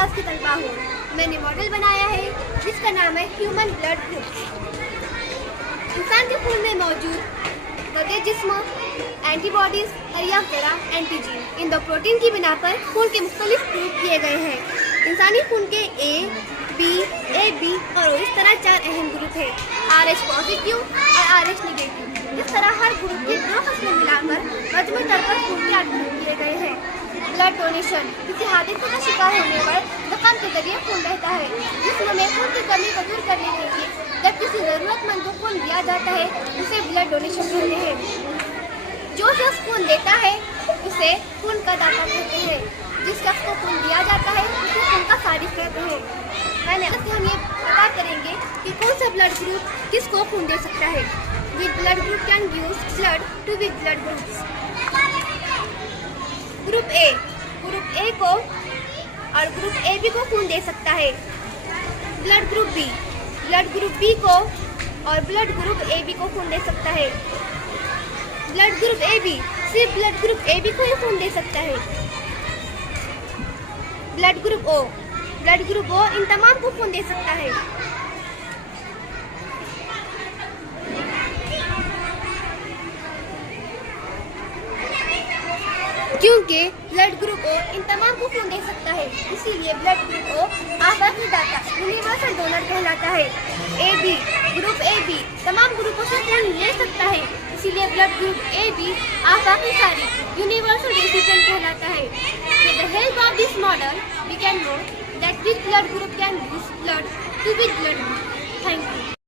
Class की तलबा हूँ। मैंने मॉडल बनाया है जिसका नाम है ह्यूमन ब्लड ग्रुप। इंसान के खून में मौजूद बदे जिस्म, एंटीबॉडीज और या तरह एंटीजीन, इन दो प्रोटीन की बिना पर खून के मुख्तलिफ ग्रुप किए गए हैं। इंसानी खून के ए, बी, ए बी और इस तरह 4 अहम ग्रुप हैं, RH पॉजिटिव और RH निगेटिव। इस तरह हर ग्रुप के 2 फसलें मिलाकर मजमूई तौर पर खून के 8 ग्रुप किए गए हैं। ब्लड डोनेशन किसी हादसे का शिकार होने पर जख्म के जरिए खून बहता है। जिस्म में खून की कमी को दूर करने के लिए जब किसी जरूरतमंद को खून दिया जाता है उसे ब्लड डोनेशन कहते हैं। जो शख्स खून देता है उसे खून का दाता कहते हैं। जिस शख्स को खून दिया जाता है उसे खून का सारिफ कहते हैं। हम ये पता करेंगे कि कौन सा ब्लड ग्रुप किसको खून दे सकता है। With blood group can use blood to with blood groups. Group A को और ग्रुप ए बी को खून दे सकता है। ब्लड ग्रुप बी को और ब्लड ग्रुप ए बी को खून दे सकता है। ब्लड ग्रुप ए बी सिर्फ ब्लड ग्रुप ए बी को ही खून दे सकता है। ब्लड ग्रुप ओ इन तमाम को खून दे सकता है। क्योंकि ब्लड ग्रुप ओ इन तमाम को खून दे सकता है, इसीलिए ब्लड ग्रुप ओ आबादी दाता यूनिवर्सल डोनर कहलाता है। ग्रुप ए बी तमाम ग्रुपों से खून ले सकता है, इसीलिए ब्लड ग्रुप ए बी आबादी सारी यूनिवर्सल रेसिपिएंट कहलाता है। With the help of this model, we can know that which blood group can use blood to which blood group. Thank you.